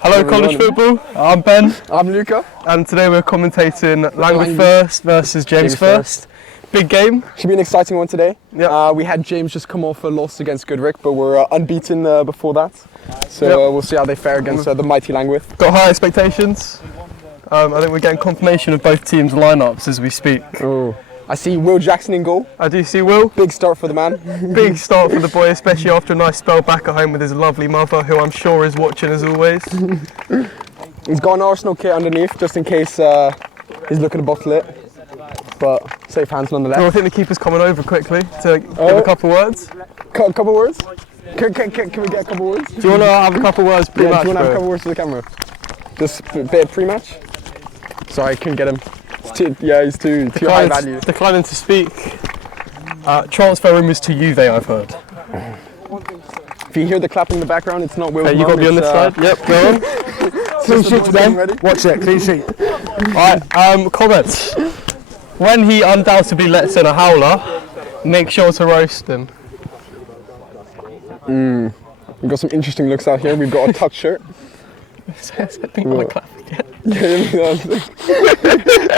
Hello college football, I'm Ben. I'm Luca. And today we're commentating Langwith First versus James First. Big game. Should be an exciting one today. Yep. We had James just come off a loss against Goodrick, but we're unbeaten before that. So we'll see how they fare against the mighty Langwith. Got high expectations. I think we're getting confirmation of both teams' lineups as we speak. Oh. I see Will Jackson in goal. I do see Will. Big start for the man. Big start for the boy, especially after a nice spell back at home with his lovely mother, who I'm sure is watching as always. He's got an Arsenal kit underneath, just in case he's looking to bottle it. But safe hands nonetheless. Well, I think the keeper's coming over quickly to give a couple words. Couple words? Can we get a couple words? Do you want to have a couple words pre-match? Do you want to have a couple words to the camera? Just a bit of pre-match? Sorry, I couldn't get him. He's too high value. Declining to speak. Transfer rumours to Juve, I've heard. If you hear the clapping in the background, it's not Will's mum. You got to be on this side. Yep, go on. Clean sheet, Ben. Watch it, clean sheet. Alright, comments. When he undoubtedly lets in a howler, make sure to roast him. We've got some interesting looks out here. We've got a tuck shirt. I think I'm going to clap again.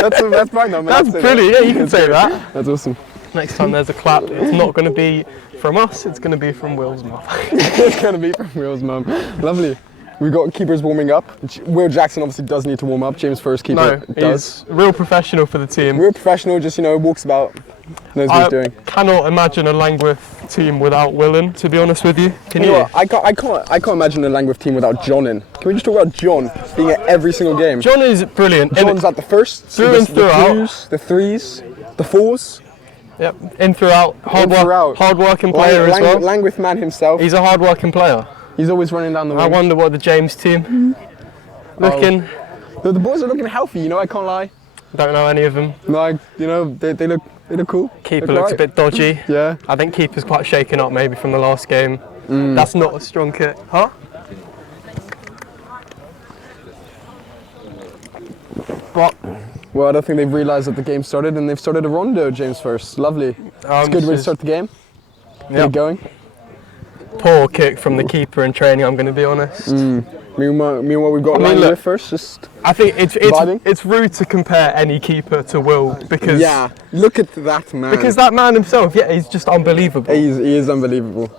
That's fine though, man. That's brilliant, yeah, you can say that. That's awesome. Next time there's a clap, it's not going to be from us, it's going to be from Will's mum. It's going to be from Will's mum. Lovely. We've got keepers warming up. Will Jackson obviously does need to warm up. James First keeper does. He's a real professional for the team. Real professional, just walks about, knows what he's doing. I cannot imagine a Langwith team without Willen, to be honest with you. Can you? What? I can't imagine a Langwith team without John in. Can we just talk about John being at every single game? John is brilliant. John's at the first, through and throughout. The threes, the fours. Yep, in throughout. Hard-working player as well. Langwith man himself. He's a hard-working player. He's always running down the wing. I wonder what the James team looking. The boys are looking healthy. I can't lie. Don't know any of them. No, they look cool. Keeper looks a bit dodgy. Yeah. I think keeper's quite shaken up maybe from the last game. That's not a strong kit, huh? But well, I don't think they've realised that the game started, and they've started a rondo. James First, lovely. It's a good way to start the game. Get it going. Poor kick from the keeper in training, I'm going to be honest. Meanwhile, we've got Langwith first. Just I think it's rude to compare any keeper to Will because look at that man. Because that man himself, he's just unbelievable. He is unbelievable.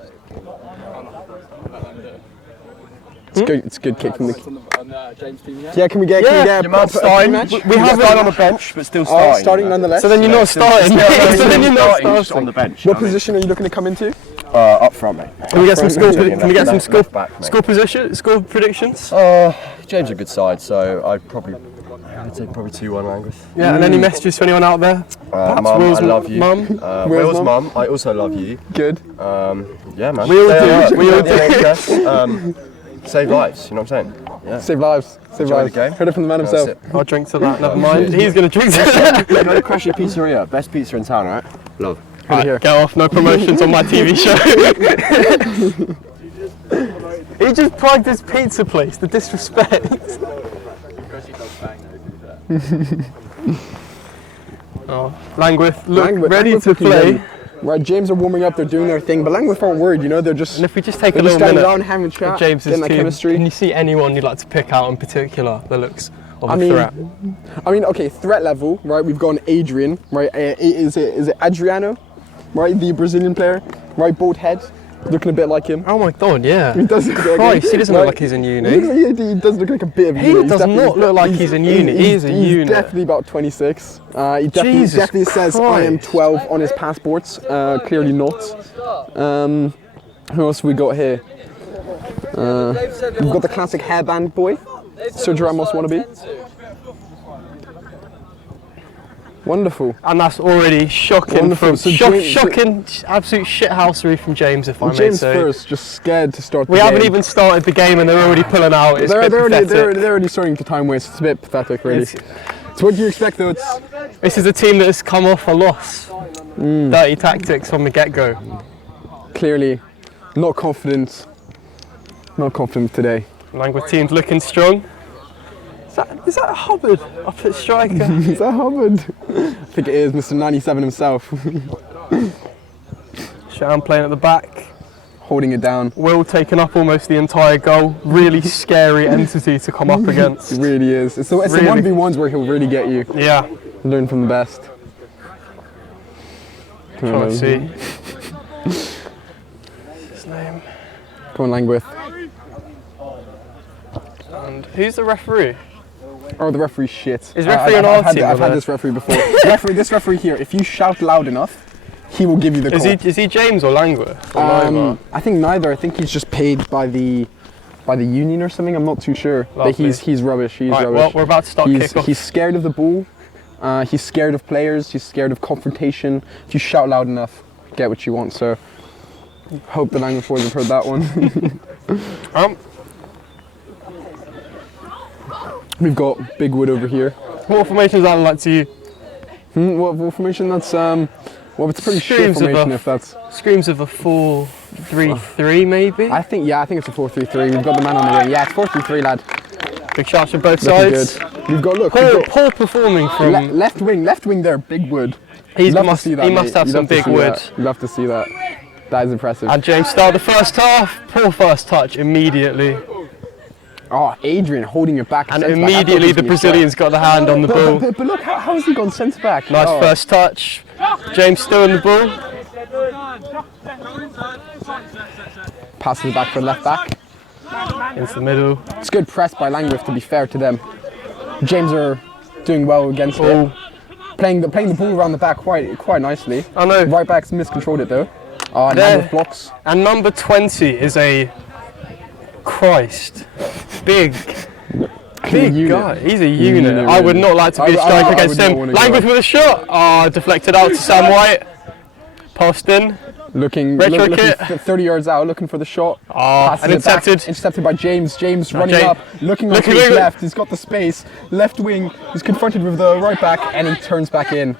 It's good. It's a good kick from the. James team, yeah, can we get your man starting? We have started on the bench, but still starting. Starting nonetheless. So then you're not starting. So then you're not starting. On the bench. What position are you looking to come into? Up front, mate. Can we get some score predictions? James a good side, so I'd say probably 2-1 Langwith. Yeah, and any messages to anyone out there? Mum, I love you. Mum? Will's mum, I also love you. Good. Yeah, man. We all do. Save lives, you know what I'm saying? Yeah. Save lives. Save Enjoy lives. the game. Heard it from the man himself. I'll drink to that, never mind. He's going to drink to that. Go to Crashy Pizzeria, best pizza in town, right? Love. Right, get off, no promotions on my TV show. He just plugged his pizza place, the disrespect. Langwith look ready to play. Right, James are warming up, they're doing their thing, but Langwith aren't worried, they're just... And if we just take a little minute down, having a chat, James's getting that chemistry. Can you see anyone you'd like to pick out in particular that looks of a threat? Okay, threat level, right, we've got an Adrian, right, is it Adriano, right, the Brazilian player, right, bald head, looking a bit like him. Oh my god, yeah. He does look like Christ, he doesn't look like he's in uni. He does look like a bit of uni. He does not look like he's in uni. He's a unit. He's definitely about 26. He definitely says I am 12 on his passports. Clearly not. Who else have we got here? We've got the classic hairband boy, Sergio Ramos wannabe. Wonderful. And that's already shocking. Shocking, absolute shithousery from James, if I may say. James First, just scared to start the game. We haven't even started the game and they're already pulling out. It's they're already starting to time waste. It's a bit pathetic, really. So what do you expect, though? This is a team that has come off a loss. Dirty tactics from the get-go. Clearly, not confident. Not confident today. Langwith team's looking strong. Is that Hubbard up at striker? Is that Hubbard? I think it is, Mr. 97 himself. Sham playing at the back. holding it down. Will taking up almost the entire goal. Really scary entity to come up against. It really is. It's the 1v1s where he'll really get you. Yeah. Learn from the best. Trying to see. His name. Come on, Langwith. And who's the referee? Oh, the referee's shit. Is referee on our team? I've had this referee before. This referee here, if you shout loud enough, he will give you the call. Is he James or Langwith? Or neither? I think neither. I think he's just paid by the union or something. I'm not too sure. But he's rubbish. He's rubbish. Well, we're about to start kickoff. He's scared of the ball. He's scared of players. He's scared of confrontation. If you shout loud enough, get what you want. So, hope the Langwith boys have heard that one. We've got Big Wood over here. What formation does that look like to you? What formation? That's well, it's a pretty shit formation if that's. Screams of a 4-3-3 maybe. I think it's a 4-3-3. We've got the man on the wing. Yeah, it's 4-3-3, lad. Big shots from both Looking sides. good. We've got Poor performing from left wing there. Big Wood. He must have some big wood. You'd love to see that. That is impressive. And James started the first half. Poor first touch immediately. Oh, Adrian holding it back. And immediately the Brazilians got the hand on the ball. But look, how has he gone centre back? Nice first touch. James still in the ball. Passes it back for the left back. Into the middle. It's good press by Langwith, to be fair to them. James are doing well against it. Playing the ball around the back quite nicely. I know. Right back's miscontrolled it though. Oh, and Langwith blocks. And number 20 is a big guy. He's a unit. I would not like to be a striker against him. Langwith with a shot. Deflected out to Sam White. Passed in. Looking 30 yards out, looking for the shot. And intercepted by James. James running up, looking to his left. He's got the space. Left wing. He's confronted with the right back, and he turns back in.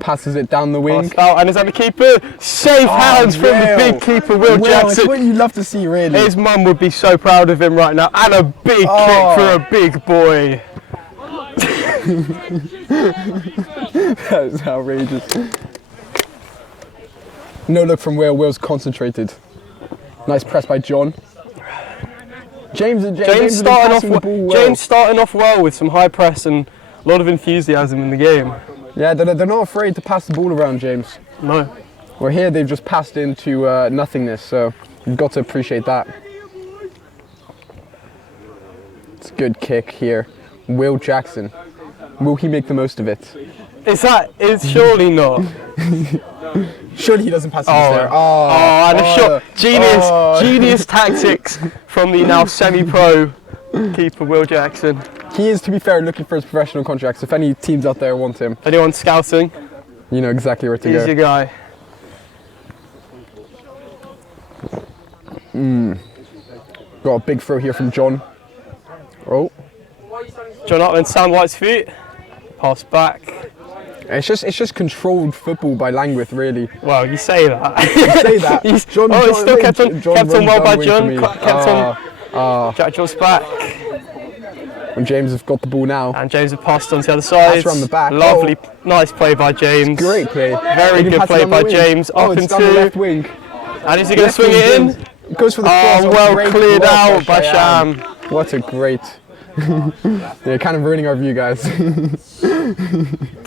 Passes it down the wing. And is that the keeper? Safe hands from the big keeper, Will Jackson. It's what you love to see, really. His mum would be so proud of him right now. And a big kick for a big boy. That is outrageous. No look from Will. Will's concentrated. Nice press by John. James starting off well with some high press and a lot of enthusiasm in the game. Yeah, they're not afraid to pass the ball around, James. No. Where here they've just passed into nothingness, so you've got to appreciate that. It's a good kick here. Will Jackson. Will he make the most of it? It's surely not. Surely he doesn't pass it there. And a shot. Genius tactics from the now semi-pro keeper, Will Jackson. He is, to be fair, looking for his professional contracts. If any teams out there want him. Anyone scouting? You know exactly where to go. He's your guy. Got a big throw here from John. Oh. John up and Sam White's feet. Pass back. It's just controlled football by Langwith, really. Well, you say that. You say that. John still kept on well by John. Jack John's back. And James have got the ball now. And James have passed on to the other side. That's around the back. Lovely, nice play by James. Great play. Very good play by James. Up it's into down the left wing. And is he going to swing it in? It goes for the cross. Well cleared out by Sham. What a great. You're kind of ruining our view, guys.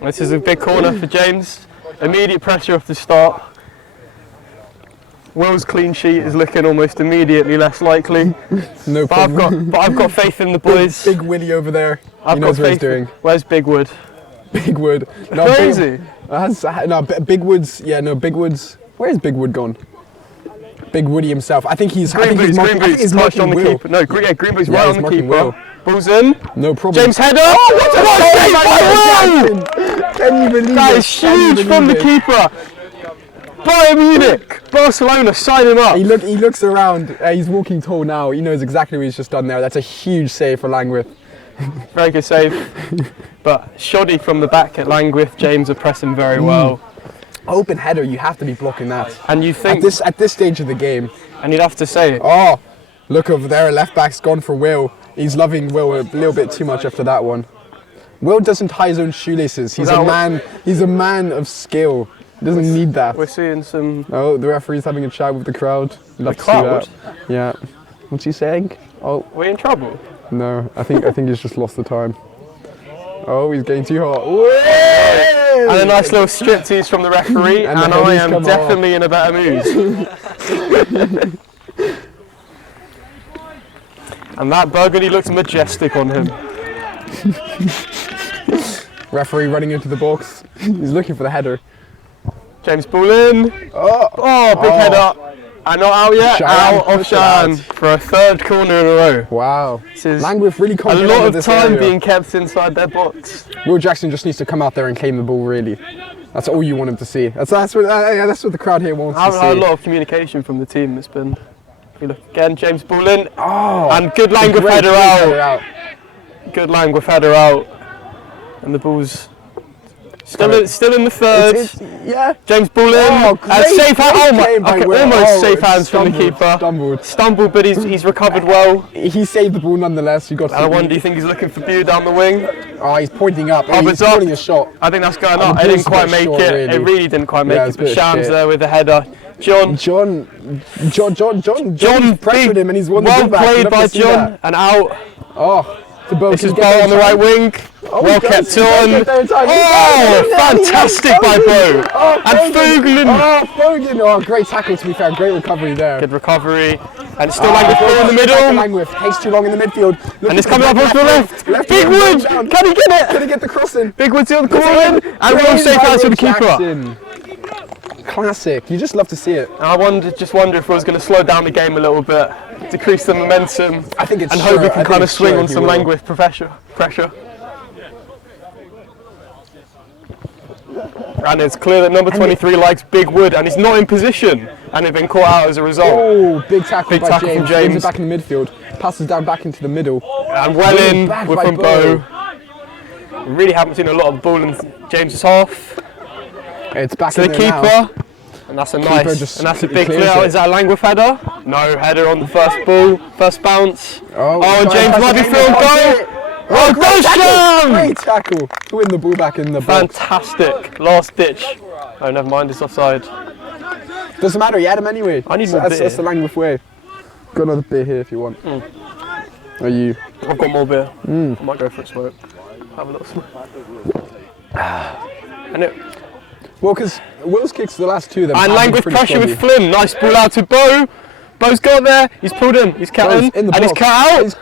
This is a big corner for James. Immediate pressure off the start. Will's clean sheet is looking almost immediately less likely. No problem. But I've got faith in the boys. Big Willie over there. He knows what he's doing. Where's Big Wood? Big Wood. No, crazy. Big Wood's. Yeah, no, Big Wood's. Where's Big Wood gone? Big Woody himself. I think he's. Green boots touched on the keeper. No, Green boots right on the keeper. Ball's in. No problem. James header. Oh, what a save by Will! Can you believe it? That is huge from the keeper. Bayern Munich, Barcelona, sign him up. He looks around. He's walking tall now. He knows exactly what he's just done there. That's a huge save for Langwith. Very good save. But shoddy from the back at Langwith. James are pressing very well. Open header, you have to be blocking that. And you think at this stage of the game. And you'd have to say it. Oh, look over there. Left back's gone for Will. He's loving Will a little bit too much after that one. Will doesn't tie his own shoelaces. He's a man of skill. He doesn't need that. We're seeing some... Oh, the referee's having a chat with the crowd. The crowd? Yeah. What's he saying? Oh. We're in trouble? No, I think he's just lost the time. Oh, he's getting too hot. And a nice little striptease from the referee, and I am definitely in a better mood. And that burgundy looks majestic on him. Referee running into the box. He's looking for the header. James ball in. Oh, big header. And not out yet. Out of Shan for a third corner in a row. Wow. Langwith really a lot of time being kept inside their box. Will Jackson just needs to come out there and claim the ball, really. That's all you want him to see. That's what the crowd here wants to see. I've had a lot of communication from the team. It's been, if you look again, James ball in. And good Langwith header out. Good Langwith header out. And the ball's still in the third. Yeah. James ball in. Safe hands. Almost safe hands from the keeper. Stumbled, but he's recovered well. He saved the ball nonetheless. I wonder, do you think he's looking for Bew down the wing? Oh, he's pointing up. He's pointing a shot. I think that's going up. It didn't quite make it. Really. It really didn't quite make it. But Shams there with the header. John pressured him and he's won the ball back. Well played by John and out. Oh. This is Bo on the right wing. Well kept on. Oh, fantastic by Bo. And Fogelin. Oh, great tackle to be fair. Great recovery there. Good recovery. And it's still Langwith in the middle. Langwith takes too long in the midfield. And it's coming up onto the left. Bigwood. Can he get it? Can he get the crossing? Bigwood's on the corner. And Will safe hands for the keeper. Classic. You just love to see it. I just wonder if Will's going to slow down the game a little bit, decrease the momentum, I think it's and hope he can kind of swing on some Langwith pressure. And it's clear that number 23 likes Big Wood, and he's not in position, and they've been caught out as a result. Oh, big tackle by James. From James. James back in the midfield, passes down back into the middle. And well in from Bo. We really haven't seen a lot of ball in James's half. It's back to in the keeper, now. And that's a a big clear. Is that a Langwith header? No, header on the first ball, first bounce. Oh, James might be through goal. Oh, great tackle to win the ball back in the box. Fantastic, last ditch. Oh, never mind, it's offside. Doesn't matter, you had him anyway. I need more beer. That's the Langwith way. Got another beer here if you want. Are you? I've got more beer. I might go for a smoke. Have a little smoke. Well, because Will's kicks the last two. And Langwith pressure with Flynn. Nice ball out to Bo. Bo's got there. He's pulled in. He's cut in. And he's cut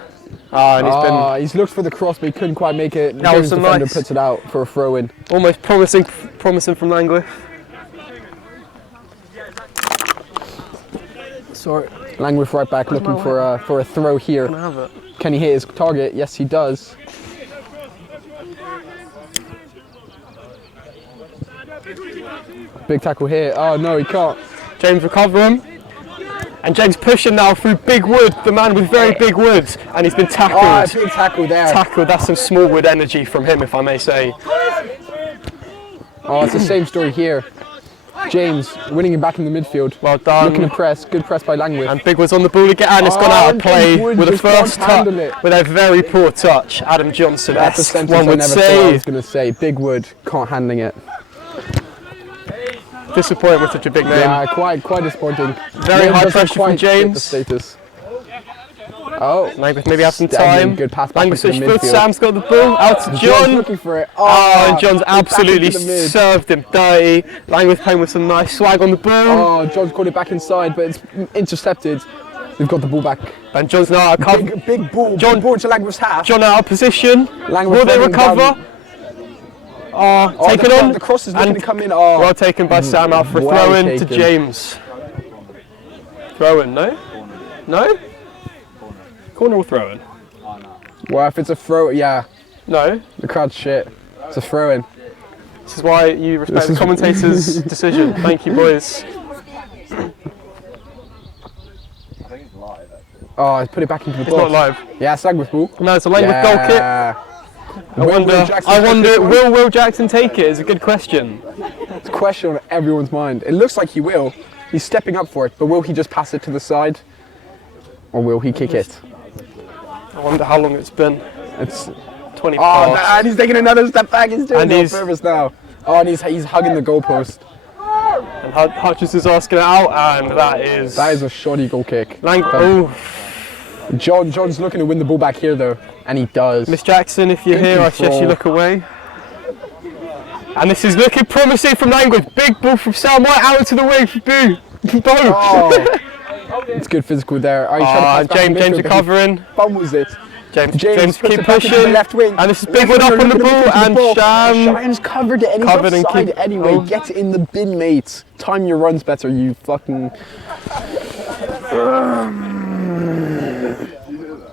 out. He's looked for the cross, but he couldn't quite make it. That was defender puts it out for a throw in. Almost promising from Langwith. Sorry. Langwith right back looking for a throw here. Can I have it? Can he hit his target? Yes, he does. Big tackle here. Oh no, he can't. James recover him. And James pushing now through Big Wood, the man with very big wood. And he's been tackled. Oh, big tackle there. Tackled, that's some small wood energy from him, if I may say. Oh, it's the same story here. James winning him back in the midfield. Well done. Looking to press, good press by Langwith. And Big Wood's on the ball again, and it's gone out of play with a first touch, with a very poor touch. Adam Johnson, that's the sentence one would I was going to say. Big Wood can't handling it. Disappointing with such a big name. Yeah, quite disappointing. Very high pressure from James. Status. Oh, Langwith maybe have some time. Good pass back into the midfield. Sam's got the ball out to John. Looking for it. And John's absolutely served him dirty. Langwith playing with some nice swag on the ball. Oh, John's caught it back inside, but it's intercepted. We've got the ball back. And John's now out of cover. Big ball. John ball to Langwith's half. John out of position. Will they recover? Taken on. The cross is looking to come in. Oh. Well taken by Sam out for a throw-in to James. Throw-in, no? No? Corner or throw-in? Well, if it's a throw, yeah. No? The crowd's shit. It's a throw-in. This is why you respect the commentator's decision. Thank you, boys. Oh, I put it back into the box. It's not live. Yeah, it's Langwith ball. No, it's a Langwith goal kick. I wonder, will Will Jackson take it? Is a good question. It's a question on everyone's mind. It looks like he will. He's stepping up for it, but will he just pass it to the side? Or will he kick it? I wonder how long it's been. It's 20 past. And he's taking another step back. He's doing it on purpose now. Oh, and he's hugging the goalpost. And Hutchins is asking it out, and that is a shoddy goal kick. John's looking to win the ball back here though, and he does. Miss Jackson, if you're here, I suggest you look away. And this is looking promising from Langwith. Big ball from Sam White out into the wing for Boo. Oh, it's good physical there. James recovering. Fumbles it. James keep pushing. To the left wing. And this is big one up on the ball, and Sham's covered it, and he's offside anyway. Get in the bin, mate. Time your runs better, you fucking.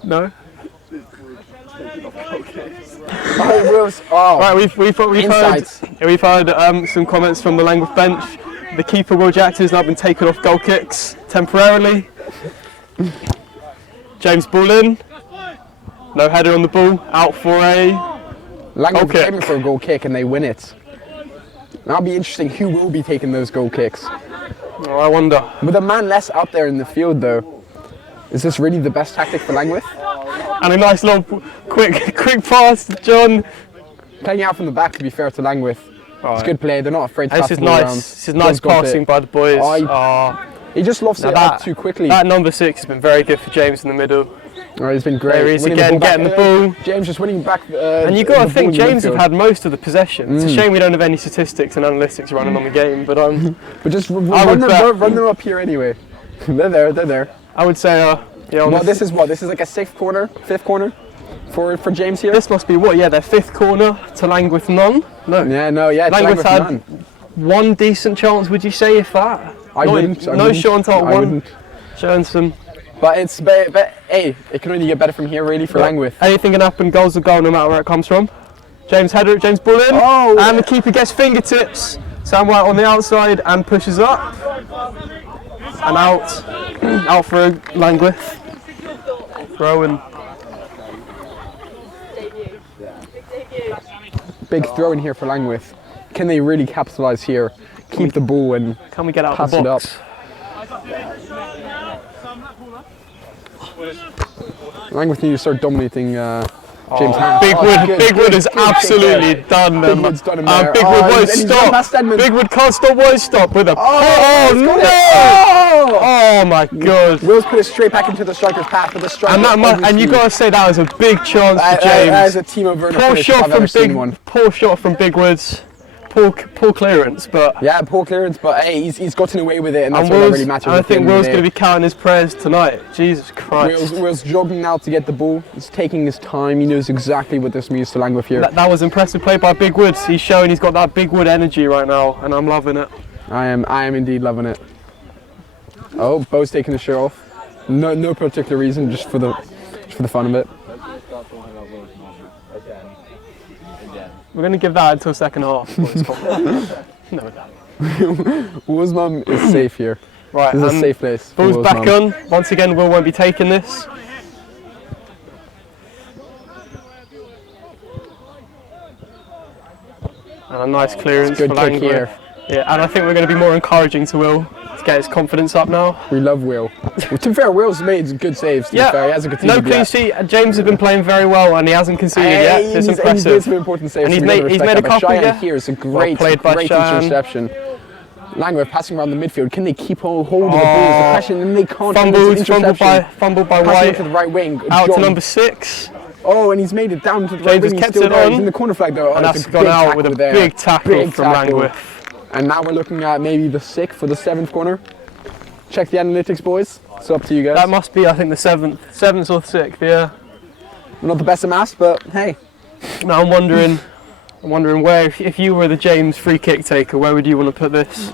No. Right, we've heard some comments from the Langwith bench. The keeper Will Jackson has now been taken off goal kicks temporarily. James ball in. No header on the ball. Out for a Langwith is aiming for a goal kick and they win it. That'll be interesting. Who will be taking those goal kicks? Oh, I wonder. With a man less out there in the field, though, is this really the best tactic for Langwith? And a nice little quick pass to John. Playing out from the back, to be fair to Langwith. It's good play. They're not afraid to pass the ball around. This is nice passing by the boys. He just lofts it up too quickly. That number 6 has been very good for James in the middle. Oh, he's been great. There he is again, getting the ball. James just winning back. And you've got to think, James have had most of the possession. It's a shame we don't have any statistics and analytics running on the game, but just run them up here anyway. They're there. I would say, this is like a fifth corner for James here. This must be their 5th corner to Langwith none. No. Yeah. Langwith had one decent chance, would you say, if that? I wouldn't. Sean Tart one. Showing some. But hey, it can only get better from here, really, for Langwith. Anything can happen. Goal's a goal, no matter where it comes from. James header, James ball in, and the keeper gets fingertips. Sam White on the outside and pushes up and out for Langwith. Throw-in. Big throw in here for Langwith. Can they really capitalise here? Keep the ball and can we get out pass of the box? It up. Langwith need to start dominating James Ham. Big Wood has absolutely done them. Big Wood's done him there. Big Wood won't stop. Big Wood can't stop with a. Oh my God! Will's put it straight back into the striker's path, but the striker. And you got to say that was a big chance for James. That is a Timo Werner finish I've ever seen one. Poor shot from Big Woods. Poor clearance, but hey, he's gotten away with it, and that's what really matters. I think Will's going to be counting his prayers tonight. Jesus Christ! Will's jogging now to get the ball. He's taking his time. He knows exactly what this means to Langwith here. That was impressive play by Big Woods. He's showing he's got that Big Wood energy right now, and I'm loving it. I am indeed loving it. Oh, Bo's taking the shirt off. No particular reason, just for the fun of it. We're going to give that until second half. No. Will's mum is safe here. Right, this is a safe place. Ball's back on. Once again, Will won't be taking this. And a nice clearance for Langwith here. Yeah, and I think we're going to be more encouraging to Will to get his confidence up now. We love Will. To be fair, Will's made good saves. To be fair, he hasn't conceded. No clean sheet. James has been playing very well, and he hasn't conceded yet. It's impressive. He's made some important saves. And he's made a couple. Here is a great interception. Langwith passing around the midfield. Can they keep hold of the ball? Is the question, and they can't. Fumbled by White. To the right wing. Out to number 6. Oh, and he's made it down to the right wing. He's still there. He's in the corner flag though. And that's gone out with a big tackle from Langwith. And now we're looking at maybe the 6th for the 7th corner. Check the analytics, boys. It's up to you guys. That must be, I think, the 7th or 6th. Yeah. Not the best of maths, but hey. Now I'm wondering where, if you were the James free kick taker, where would you want to put this?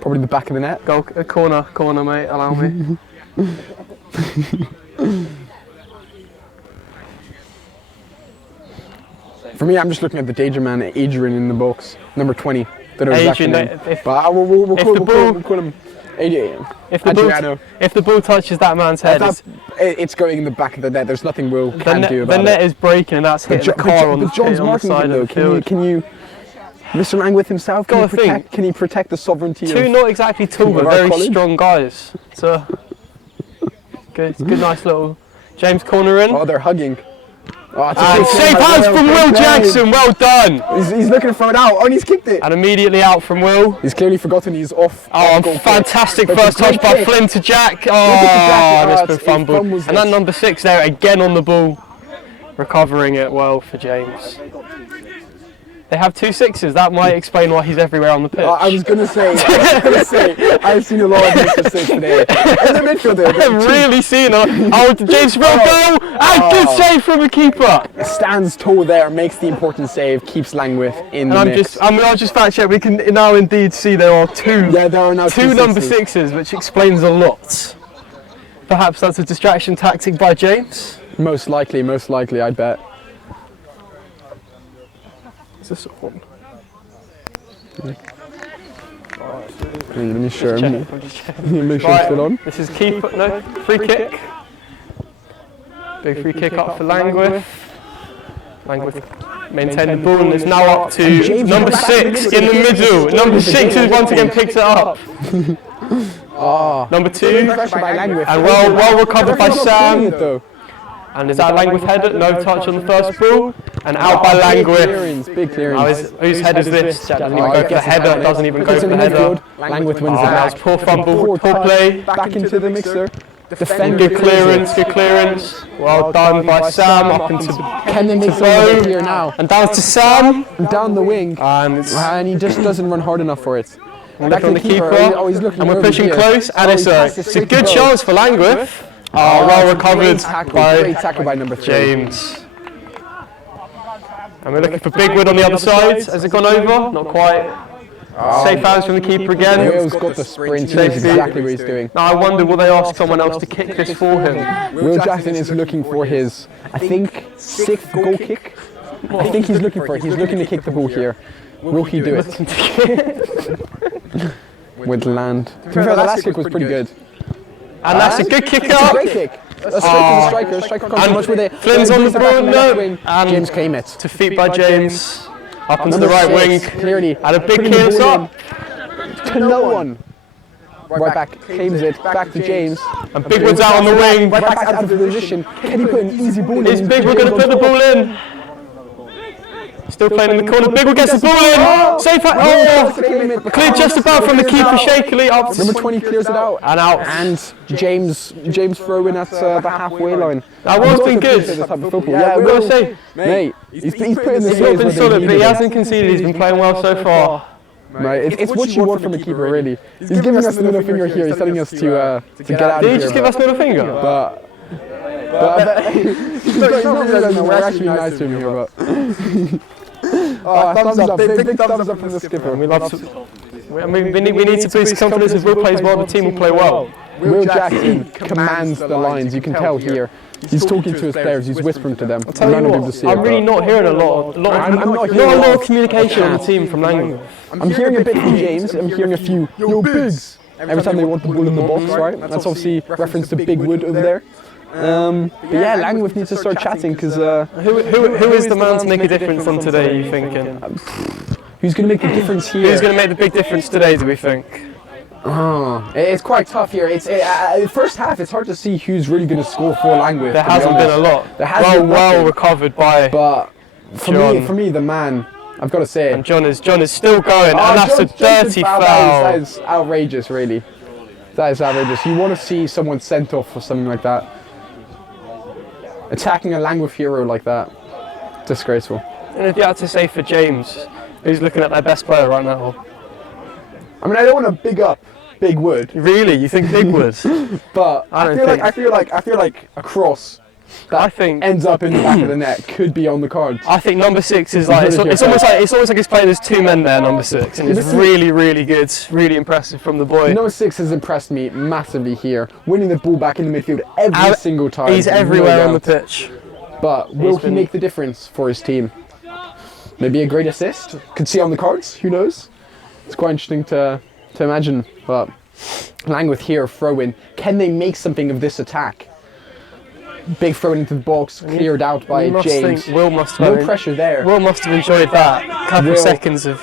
Probably the back of the net. Goal, corner, mate. Allow me. For me, I'm just looking at the danger man, Adrian, in the box, number 20. Adrian, we'll call him Adrian. If the ball touches that man's head, it's going in the back of the net. There's nothing Will can do about it. The net is breaking, and that's hitting the car on the side of the field. Can you, Mr. Langwith himself, can he protect the sovereignty of... Two not exactly tall, but very strong guys. So, good, nice little James corner in. Oh, they're hugging. And safe hands from Will Jackson, well done. He's looking to throw it out, and he's kicked it. And immediately out from Will. He's clearly forgotten he's off. Fantastic first touch by Flynn to Jack. And it's been fumbled. And then number 6 there, again on the ball. Recovering it well for James. They have 2 6s, that might explain why he's everywhere on the pitch. I was going to say, I've seen a lot of Mr. 6 today. And the midfielder. I've really seen it. James will go, and good save from the keeper. Stands tall there, makes the important save, keeps Langwith in the mix. I'll just fact check, we can now indeed see there are two number 6s, which explains a lot. Perhaps that's a distraction tactic by James? Most likely, I'd bet. This one. Let me show him. Make sure it's still on. This is keeper, no, free kick. Big free kick up for Langwith. Langwith maintained the ball and is now up to number 6 in the middle. Number 6 has once again picked it up. Number 2, and well recovered by Sam. And is that Langwith header? No touch on the first ball. And out by Langwith. Big clearance. Whose head is this? Doesn't even go for the header. Doesn't even go for the header. Langwith wins the match. Poor fumble, poor play. Back into the mixer. Good clearance. Well done by Sam. Up into can they make something here now? And down to Sam. And down the wing. And he just doesn't run hard enough for it. Back on the keeper. And we're pushing close. And it's a good chance for Langwith. Well recovered great tackle by number 3. James. And we're looking for Bigwood on the other side. Has it gone over? Not quite. Safe hands from the keeper again. Will's got the sprint. He knows exactly what he's doing. Now I wonder, will they ask someone else to kick this for him? Will Jackson is looking for his, I think, 6th goal kick. I think he's looking for it. He's looking to kick the ball here. Will he do it? With land. To be fair, the last kick was pretty good. And that's a good kick up. up. A great kick. A striker. A striker comes much with it. Flynn's on the ball, no. And James claim it. Defeat by James. Up onto the right wing. Clearly. And a big clearance up. To no one. Right back. Claims it. Back to James. And Bigwood's out on the wing. Right back out of the position. Can he put an easy ball in? Is Bigwood going to put the ball in? Still playing in the corner. Bigwood gets the ball in. Safe. Cleared just about from the keeper shakily up. Number 20 clears it out. And out. And James throwing at the halfway line. That was been good. Yeah, I've got to say, mate, he's putting the he's not been solid, but he hasn't conceded. He's been playing well so far. Right, it's what you want from a keeper, really. He's giving us the middle finger here. He's telling us to get out of here. Did he just give us middle finger? But he's not realizing we're actually nice to him here. But thumbs up, big thumbs up from the skipper. We need to boost confidence if Will plays well, the team will play well. Will Jackson commands the lines, you can tell here. He's talking to his players, he's whispering to them. I'm really not hearing a lot of communication on the team from Langwith. I'm hearing a bit from James, I'm hearing a few yo bigs every time they want the ball in the box, right? That's obviously reference to Big Wood over there. But yeah, Langwith needs to start chatting because who is the man to make a difference on today, you thinking? Who's going to make the difference here? Who's going to make the big difference today, do we think? It's quite tough here. It's first half. It's hard to see who's really going to score for Langwith. There hasn't been a lot. There has been well recovered by. But for me, the man, I've got to say. And John is still going, and that's a dirty foul. That is outrageous, really. That is outrageous. You want to see someone sent off for something like that. Attacking a Langwith hero like that, disgraceful. And if you had to say for James, who's looking at their best player right now? I mean, I don't want to big up Big Wood. Really, you think Big Wood? But I feel like a cross that ends up in the back of the net could be on the cards. I think number 6 is like it's almost like he's playing as 2 men there. Number 6, and it's really good, really impressive from the boy. Number 6 has impressed me massively here, winning the ball back in the midfield every single time. He's everywhere on the pitch. But will he make the difference for his team? Maybe a great assist. Could see on the cards. Who knows? It's quite interesting to imagine. But Langwith here, throw in. Can they make something of this attack? Big throw into the box, cleared out by James. Will must have no pressure there. Will must have enjoyed that. Couple of seconds of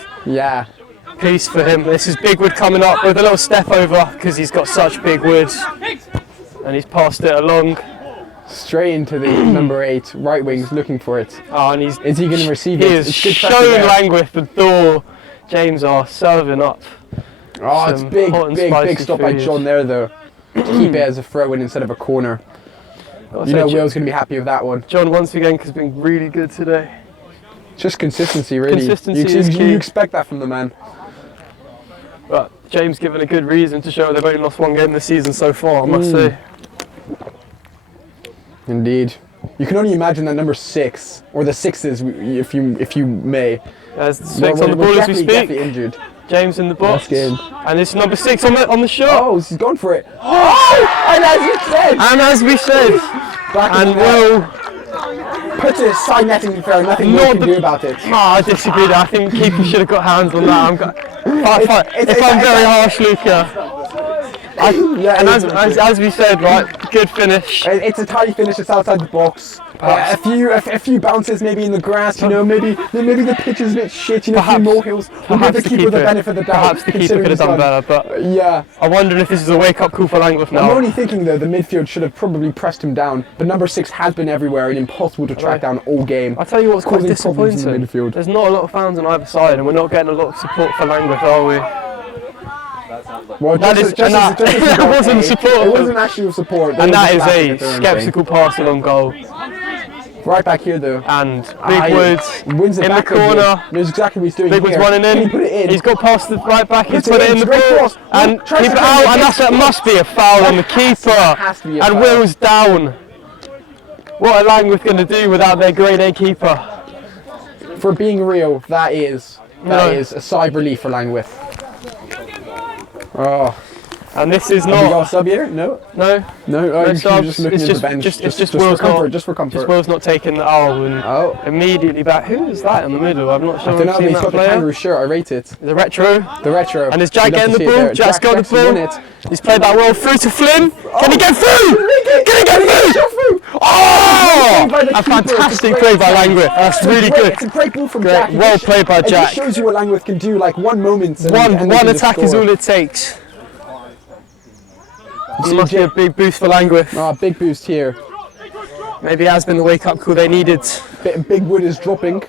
peace for him. This is Big Wood coming up with a little step over because he's got such big wood, and he's passed it along. Straight into the number 8 right wings, looking for it. Oh, and Is he going to receive he it? is It's good showing pressure there. Langwith the door. James are serving up. Oh, it's some big, hot and big spicy stop by food. John there, though. To keep it as a throw-in instead of a corner. You know Will's going to be happy with that one. John, once again, has been really good today. Just consistency, really. Consistency is key. You expect that from the man. But James given a good reason to show they've only lost one game this season so far, I must say. Indeed. You can only imagine that number 6, or the 6s, if you may. There's 6 on the ball as we speak. Definitely injured. James in the box. Last game. And it's number 6 on the shot. Oh, he's gone for it. Oh! And as you said! And as we said, and Will put it side netting in fair, nothing Will can do about it. No, I disagree. I think keeper should have got hands on that. I'm very harsh, Luca. And as we said, right, good finish. It's a tidy finish. It's outside the box. A few bounces, maybe in the grass. You know, maybe the pitch is a bit shit. You know, a few more hills. We'll give the keeper the benefit of the doubt. Perhaps the keeper could have done better, but yeah. I wonder if this is a wake-up call for Langwith now. I'm only thinking though, the midfield should have probably pressed him down. But number 6 has been everywhere and impossible to track down all game. I tell you what's quite disappointing. In the midfield. There's not a lot of fans on either side, and we're not getting a lot of support for Langwith, are we? Well, that wasn't support. It wasn't actual support. And that is a sceptical pass along goal. Right back here though. And Big Woods wins in the corner. Knows exactly what he's doing. Big Woods running in. He put it in. He's got past the right back. He's put it in the ball. And keep it out. And that must be a foul on the keeper. And Will's down. What are Langwith going to do without their grade A keeper? For being real, that is a sigh of relief for Langwith. Oh. And this is Have we got not. a sub here? No. No. No. Oh, No you're subs. just looking at the bench. Just for Will's comfort. not. Just for comfort. Just Will's not taking the and immediately back. Who is that in the middle? I'm not sure. I don't know, I've but seen he's that got the player. kangaroo shirt. I rate it. The retro. The retro. And is Jack getting the ball? Jack's got the won ball. it. He's played that well through to Flynn. Can he get through? Can he get through? Oh! A fantastic play by Langwith. That's really good. It's a great ball from Jack. Well played by Jack. It shows you what Langwith can do. Like one moment. One attack is all it takes. This must be a big boost for Langwith. Oh, big boost here. Maybe it has been the wake-up call they needed. Big Wood is dropping,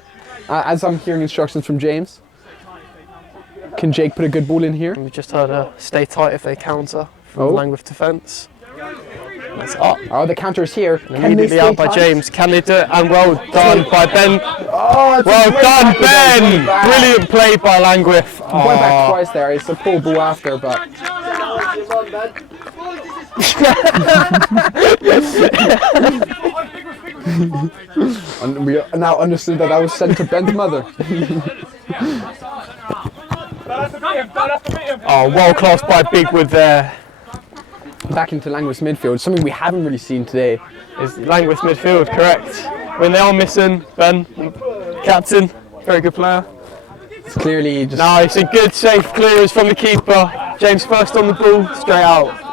as I'm hearing instructions from James. Can Jake put a good ball in here? We just heard a stay tight if they counter from Langwith defence. That's up. Oh, the counter is here. Immediately out by James. Can they do it? And well done by Ben. Oh, well done, Ben! Brilliant play by Langwith. Went back twice there. It's a poor ball after, but. And we now understood that I was sent to Ben's mother. Oh, well class by Big Wood there. Back into Langwith's midfield, something we haven't really seen today. Is Langwith's midfield, correct. When they are missing, Ben, captain, very good player. It's clearly just... Nice, a good safe clearance from the keeper. James first on the ball, straight out.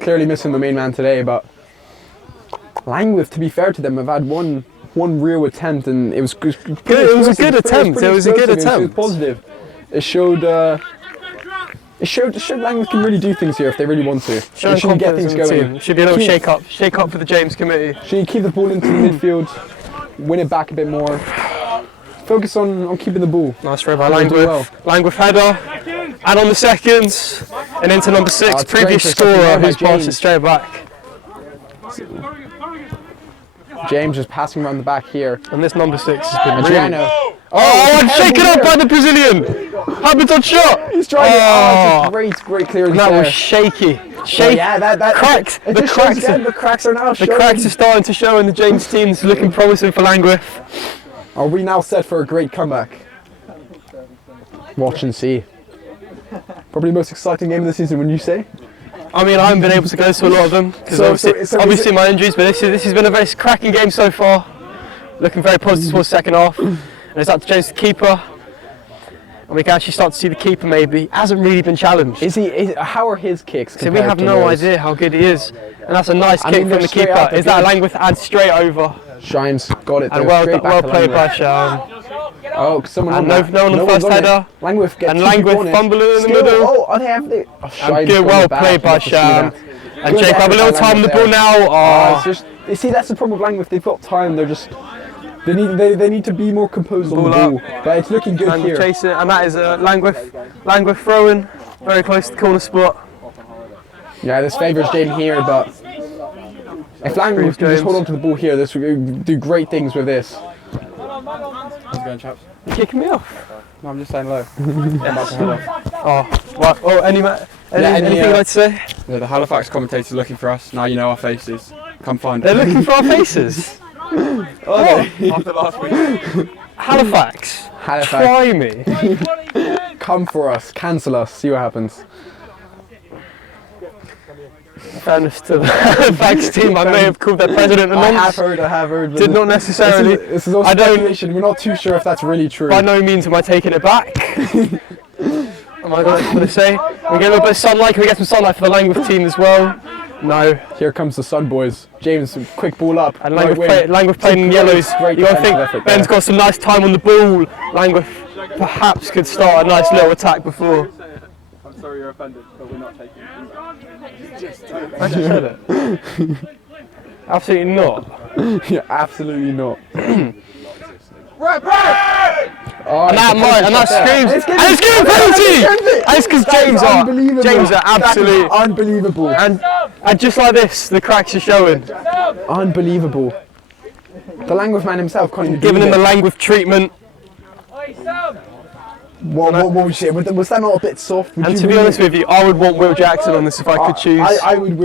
Clearly missing the main man today, but Langwith, to be fair to them, have had one real attempt, and it was good. It was a good attempt. It was a good attempt. It was positive. It showed Langwith can really do things here if they really want to. Showing should get things going. Team. Should be a little shake up for the James committee. Should keep the ball into the midfield, win it back a bit more. Focus on keeping the ball. Nice throw by Langwith. Langwith header, and on the second, and into number 6, previous scorer who's passed it straight back. James just passing around the back here. And this number 6 has been Adriano. Oh, and shaken up by the Brazilian. Happens on shot. He's trying to. Oh, it's a great clearance. That there. was shaky. Oh, yeah, that cracks. The cracks are now showing. The cracks are starting to show, and the James team's looking promising for Langwith. Are we now set for a great comeback? Watch and see. Probably the most exciting game of the season, wouldn't you say? I mean, I haven't been able to go to a lot of them because obviously my injuries, but this has been a very cracking game so far. Looking very positive towards the second half. And it's up to James, the keeper. And we can actually start to see the keeper maybe. Hasn't really been challenged. How are his kicks? So we have no idea how good he is. And that's a nice kick from the keeper. Is that Langwith and straight over? Shines got it there. And well played by Shine. Oh, someone on that. No one on the first header. Langwith gets Langwith fumbling in the middle. Oh, they have the. And good, well played by Shine. And Jake have a little time on the ball now. You see, that's the problem with Langwith. They've got time. They're just they need to be more composed on the ball. But it's looking good Langwith here. chase it, and that is Langwith throwing very close to the corner spot. Yeah, this favours James here, but if Langwith can just hold on to the ball here, this will do great things with this. How's it going, chaps? You're kicking me off. No, I'm just saying hello. Anything you'd like to say? The Halifax commentators are looking for us. Now you know our faces. Come find They're us. looking for our faces. After last week. Halifax. Halifax, Try me. come for us, cancel us, see what happens. In fairness to the Halifax team, I may have called their president a I nonce. have heard. But Did not necessarily. This is all I don't- speculation. We're not too sure if that's really true. By no means am I taking it back. Am I going to say? We get a little bit of sunlight. Can we get some sunlight for the Langwith team as well? No. Here comes the Sun Boys. James, quick ball up. And right wing. Langwith playing in yellows. Great You got to defensive think effort Ben's there. got some nice time on the ball. Langwith perhaps could start a nice little attack before. I'm sorry you're offended, but we're not taking it. I just said it. Absolutely not. Yeah, absolutely not. And that screams. And it's giving penalty. And it's because James are absolute. Unbelievable. And just like this, the cracks are showing. Unbelievable. The Langwith man himself can't even Giving do him the this. Langwith treatment. What would you say? Was that not a bit soft? Would And you to be really- honest with you, I would want Will Jackson on this if I could choose. I would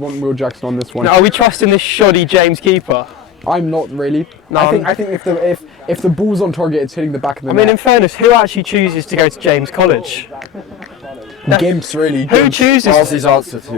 want Will Jackson on this one. Now, are we trusting this shoddy James keeper? I'm not really. No, I think if the ball's on target, it's hitting the back of the I mean, in net. fairness, who actually chooses to go to James College? Gimps really. Who Gimps. chooses? Darcy's answer to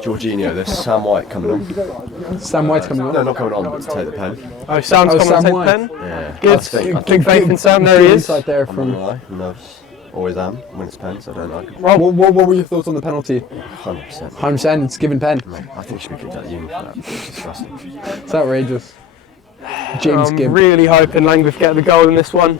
Jorginho, there's Sam White coming on. Sam White's coming No, on. not coming on, but to take the pen. Oh, Sam's Oh, coming Sam to take White. the pen. Yeah. Good. I think Big faith in Sam. There he is. Right there I'm not from. gonna lie, I'm nervous. Always am when it's pens, I don't like it. What were your thoughts on the penalty? 100%. 100%. It's given pen. I think she should be kicked out of uni for that. It's disgusting. It's outrageous. James I'm Gibb. really hoping Langwith get the goal in this one.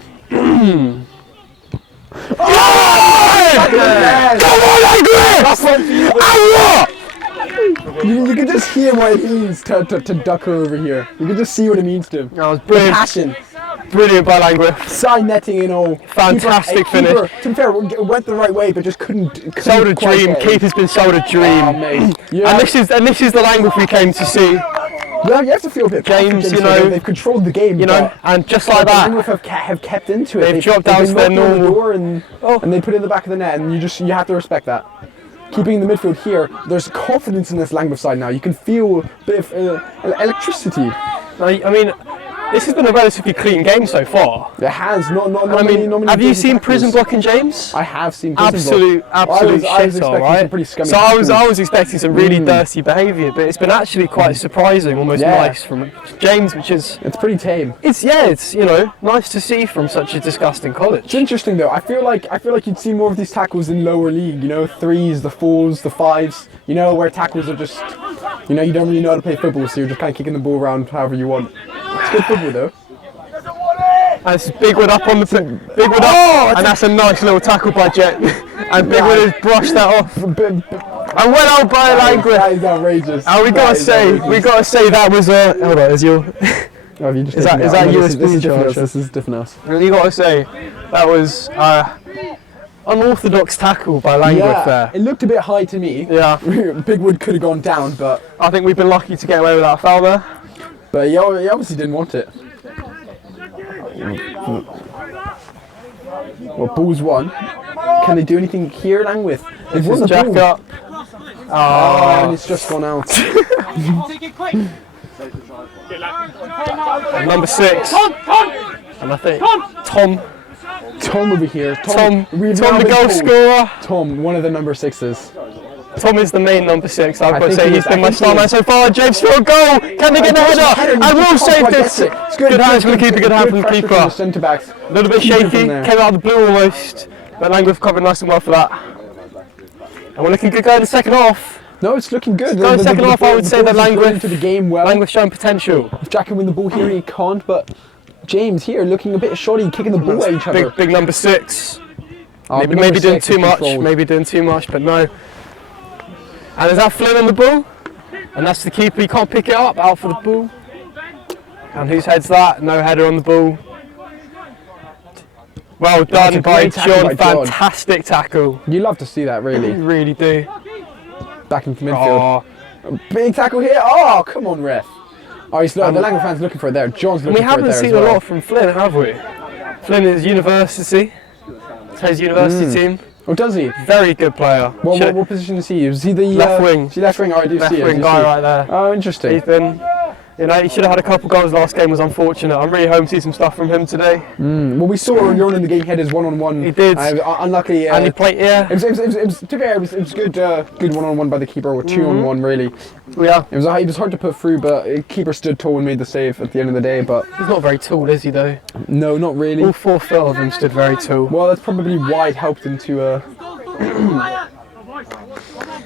You can just hear what it means to duck her over here. You can just see what it means to him. That was The brilliant. passion. Brilliant by Langwith. Side netting and all. Fantastic Keeper, to be fair, went the right way, but just couldn't Sold a quite dream. get it. Keeper's been sold a Oh, dream. mate. Yeah, And this is the Langwith we came to see. you have to feel a bit bad for James, you here. know- they've controlled the game. You know, and just like but that, Langwith have kept into it. They've dropped down been to their knocking on the normal- door and they put it in the back of the net, and you have to respect that. Keeping the midfield here, there's confidence in this Langwith side now. You can feel a bit of electricity. I mean, this has been a relatively clean game so far. It has not I mean, many have you decent seen tackles. Prison Blocking James? I have seen Prison Absolute Block. I was shit, expecting some right? pretty scummy So I was tackles. expecting some really dirty behaviour, but it's been actually quite surprising, almost Yeah. nice from James, which is It's pretty tame. it's nice to see from such a disgusting It's college. interesting though. I feel like you'd see more of these tackles in lower league. You know, 3s, the 4s, the 5s. You know, where tackles are just, you don't really know how to play football, so you're just kind of kicking the ball around however you want. It's good football though. And it's Bigwood up on the Bigwood up, and that's a nice little tackle by Jet, and Bigwood has brushed that off. And well out by Langwith. That is outrageous. And we That gotta is say outrageous. that was a. Hold on, is your? Oh, have you just Is taken that it out? No, USB this is different charger? else. This is different else. You gotta say that was unorthodox tackle by Langwith Yeah, there. it looked a bit high to me. Yeah, Bigwood could have gone down, but I think we've been lucky to get away with that foul there. he obviously didn't want it. Well, ball's won. Can they do anything here, Langwith? They've won the Jack ball. up. Oh, and it's just gone out. Number 6. And I think Tom Tom over here. Tom we've the now been goal told. scorer. Tom, one of the number 6s. Tom is the main number 6. I've got to think say he he's is. been I my think star he man is. so far. James Field goal. Can they get the header? I will save this. Good hands from the keeper. Good hand from the keeper. Centre backs. A little bit Keeper shaky. from there. Came out of the blue almost. But Langwith covered nice and well for that. And we're looking good going in the second half. No, it's looking good. Going second half, I would say that Langwith into the game well. Langwith showing potential. If Jack can win the ball here, he can't. But James here looking a bit shoddy, kicking the ball at each other. Big number 6. Oh, Maybe number doing 6 too is much. controlled. Maybe doing too much, but no. And is that Flynn on the ball? And that's the keeper, he can't pick it up, out for the ball. And whose head's that? No header on the ball. Well done by John, fantastic tackle. You love to see that, really. You really do. Back into midfield. Big tackle here. Oh, come on, ref. Oh, the Langwith fan's looking for it there. John's looking for it there. We haven't seen a lot from Flynn, have we? Flynn is university. It's his university team. Oh, does he? Very good player. What position is he? Is he the left wing? Is he left wing? Oh, I do see it. Left wing guy right there. Oh, interesting. He's been, he should have had a couple goals last game. Was unfortunate. I'm really hoping to see some stuff from him today. Well, we saw earlier on in the game he had his one-on-one. He did. Unluckily. And he played. Yeah. It was to be fair, it was good. Good one-on-one by the keeper, or two-on-one really. Yeah. It was hard to put through, but the keeper stood tall and made the save at the end of the day. But he's not very tall, is he? Though. No, not really. All 4 of them stood very tall. Well, that's probably why it helped him to.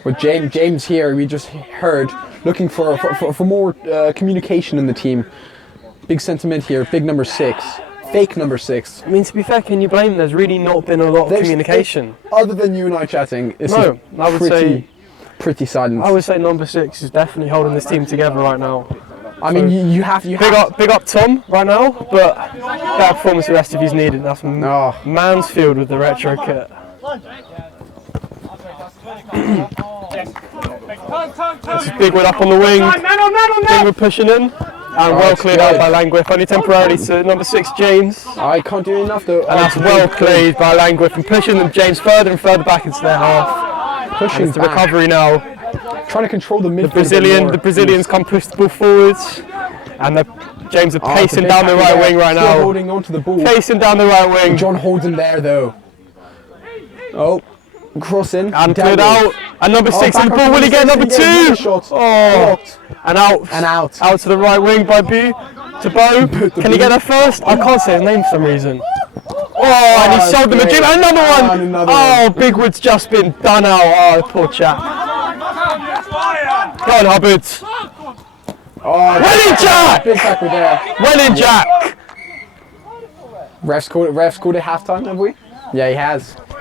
With James here, we just heard looking for more communication in the team. Big sentiment here. Big number 6. Fake number 6. I mean, to be fair, can you blame him? There's really not been a lot of communication. Other than you and I chatting, it's I would say pretty silent. I would say number 6 is definitely holding this team together right now. I mean, you have big up Tom right now, but that performance the rest of you's needed. That's Mansfield with the retro kit. This is Bigwood up on the wing. Bigwood pushing in. And well cleared out by Langwith, only temporarily to number 6, James. I can't do enough though. And that's well cleared by Langwith and pushing them, James, further and further back into their half. Pushing the recovery now. Trying to control the midfield. The Brazilians come push the ball forwards. And James are pacing down the right wing right now. Holding on to the ball. Pacing down the right wing. John holds him there though. Oh. Crossing and cleared out, and number 6 on the ball. Will he get number 2? Oh, and out to the right wing by Bo. To Bo. Can he get there first? I can't say his name for some reason. Oh, and he sold them a gym. And another one. Oh, Bigwood's just been done out. Oh, poor chap. Go on, Hubbard. Oh, well in, Jack. Big tackle there. Well in, Jack. Refs called it half time, have we? Yeah, he has.